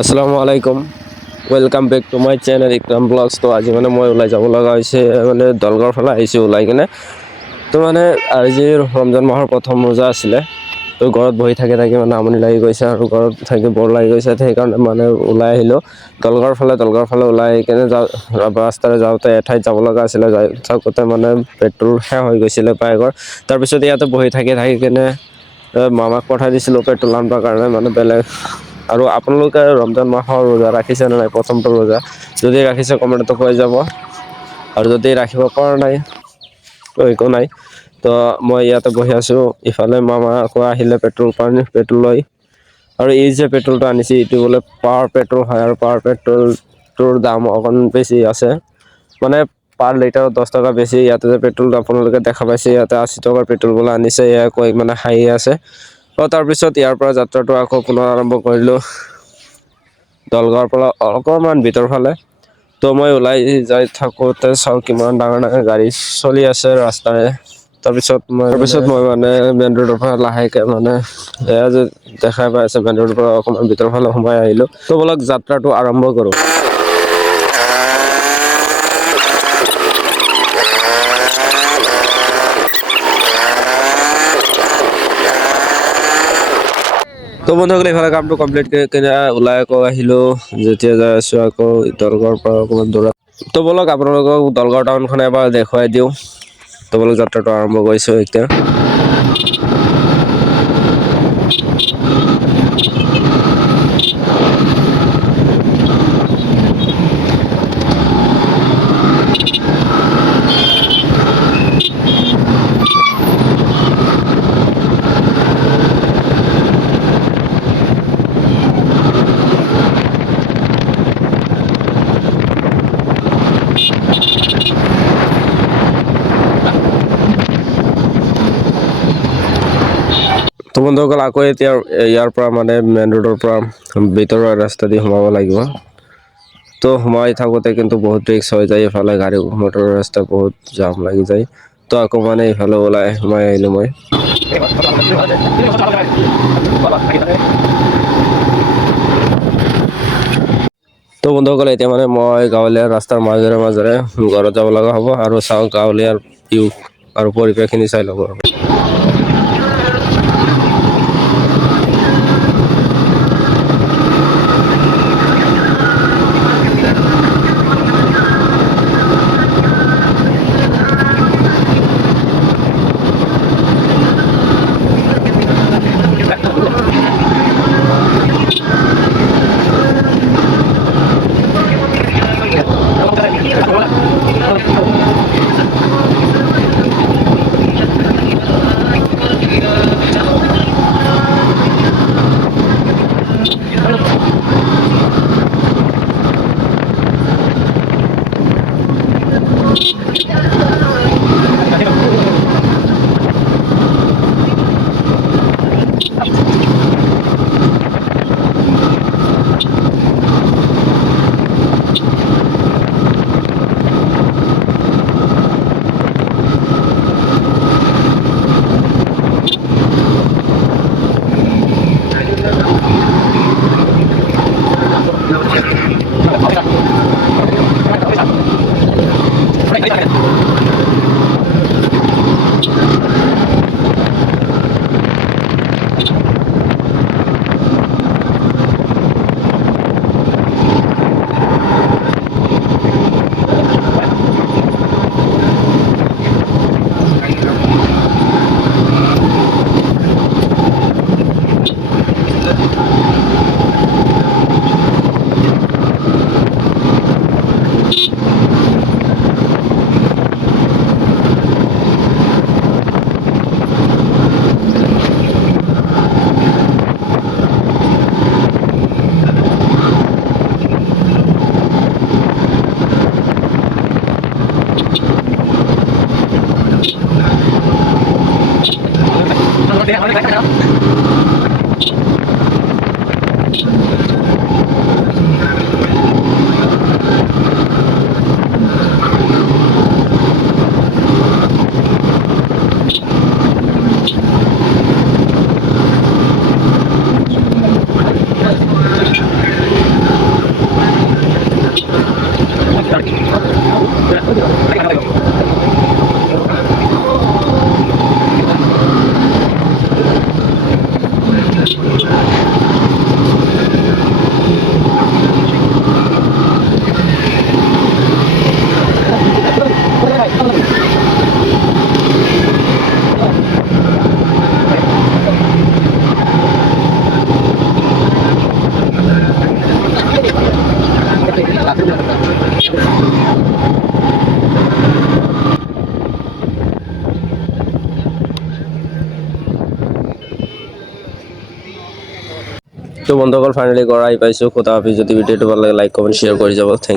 আসসালামু আলাইকুম, welcome back to my channel Ikram blogs. তো আজি মানে মই ওলাই যাব লগা হৈছে, মানে দলগাঁৱৰ ফালে আহিছোঁ ওলাই কিনে। তো মানে আজি ৰমজান মাহৰ প্ৰথম ৰোজা আছিলে। তো ঘৰত বহি থাকি মানে আমনি লাগি গৈছে আৰু ঘৰত থাকি বৰ লাগি গৈছে, সেইকাৰণে মানে ওলাই আহিলোঁ দলগাঁৱৰ ফালে ওলাই আহি কিনে ৰাস্তাৰে যাওঁতে এঠাইত যাব লগা আছিলে। থাকোঁতে মানে পেট্ৰল শেষ হৈ গৈছিলে বাইকৰ। তাৰপিছত ইয়াতে বহি থাকি কিনে মামাক পঠাই দিছিলোঁ পেট্ৰল আনিবৰ কাৰণে, মানে বেলেগ। আৰু আপোনালোকে ৰমজান মাহৰ ৰোজা ৰাখিছে নে নাই? প্ৰথমটো ৰোজা যদি ৰাখিছে কমেণ্টত কৈ যাব, আৰু যদি ৰাখিব পৰা নাই তো একো নাই। তো মই ইয়াতে বহি আছোঁ, ইফালে মামা আকৌ আহিলে পেট্ৰল লৈ। আৰু এই যে পেট্ৰলটো আনিছে এইটো বোলে পাৱাৰ পেট্ৰল হয়, আৰু পাৱাৰ পেট্ৰলটোৰ দাম অকণ বেছি আছে, মানে পাৰ লিটাৰত 10 টকা বেছি। ইয়াতে যে পেট্ৰল আপোনালোকে দেখা পাইছে, ইয়াতে 80 টকাৰ পেট্ৰল বোলে আনিছে, এয়া কৈ মানে হাঁহি আছে। তাৰপিছত ইয়াৰ পৰা যাত্ৰাটো আকৌ পুনৰ আৰম্ভ কৰিলোঁ দলগাঁৱৰ পৰা অকণমান ভিতৰ ফালে। তো মই ওলাই যাই থাকোঁতে চাওঁ কিমান ডাঙৰ ডাঙৰ গাড়ী চলি আছে ৰাস্তাৰে। তাৰপিছত মই মানে মেইন ৰোডৰ পৰা লাহেকৈ মানে এয়া যে দেখাই পাই আছে, মেইন ৰোডৰ পৰা অকণমান ভিতৰ ফালে সোমাই আহিলোঁ। তো বলক যাত্ৰাটো আৰম্ভ কৰোঁ। তো বন্ধুসকলে ইফালে কামটো কমপ্লিট কৰি কিনে ওলাই আকৌ আহিলোঁ। যেতিয়া যাই আছোঁ আকৌ দলগাঁৱৰ পৰা অকণমান দূৰত। তো বলক আপোনালোকক দলগাঁও টাউনখন এবাৰ দেখুৱাই দিওঁ। তো বলক যাত্ৰাটো আৰম্ভ কৰিছোঁ এতিয়া। তো বন্ধুসকল আকৌ এতিয়া ইয়াৰ পৰা মানে মেইন ৰোডৰ পৰা ভিতৰুৱা ৰাস্তা দি সোমাব লাগিব। তো সোমাই থাকোঁতে কিন্তু বহুত ৰিক্স হৈ যায়, ইফালে গাড়ী মটৰৰ ৰাস্তা বহুত জাম লাগি যায়। তো আকৌ মানে ইফালে সোমাই আহিলোঁ মই। তো বন্ধুসকল এতিয়া মানে মই গাঁৱলীয়া ৰাস্তাৰ মাজেৰে ঘৰত যাব লগা হ'ব, আৰু চাওঁ গাঁৱলীয়াৰ ভিউ আৰু পৰিৱেশখিনি চাই ল'ব। তো বন্ধুসকল ফাইনেলি ঘৰ আহি পাইছোঁ। খুদা হাফিজ। যদি ভিডিঅ'টো ভাল লাগে লাইক কমেণ্ট শ্বেয়াৰ কৰি যাব। থেংক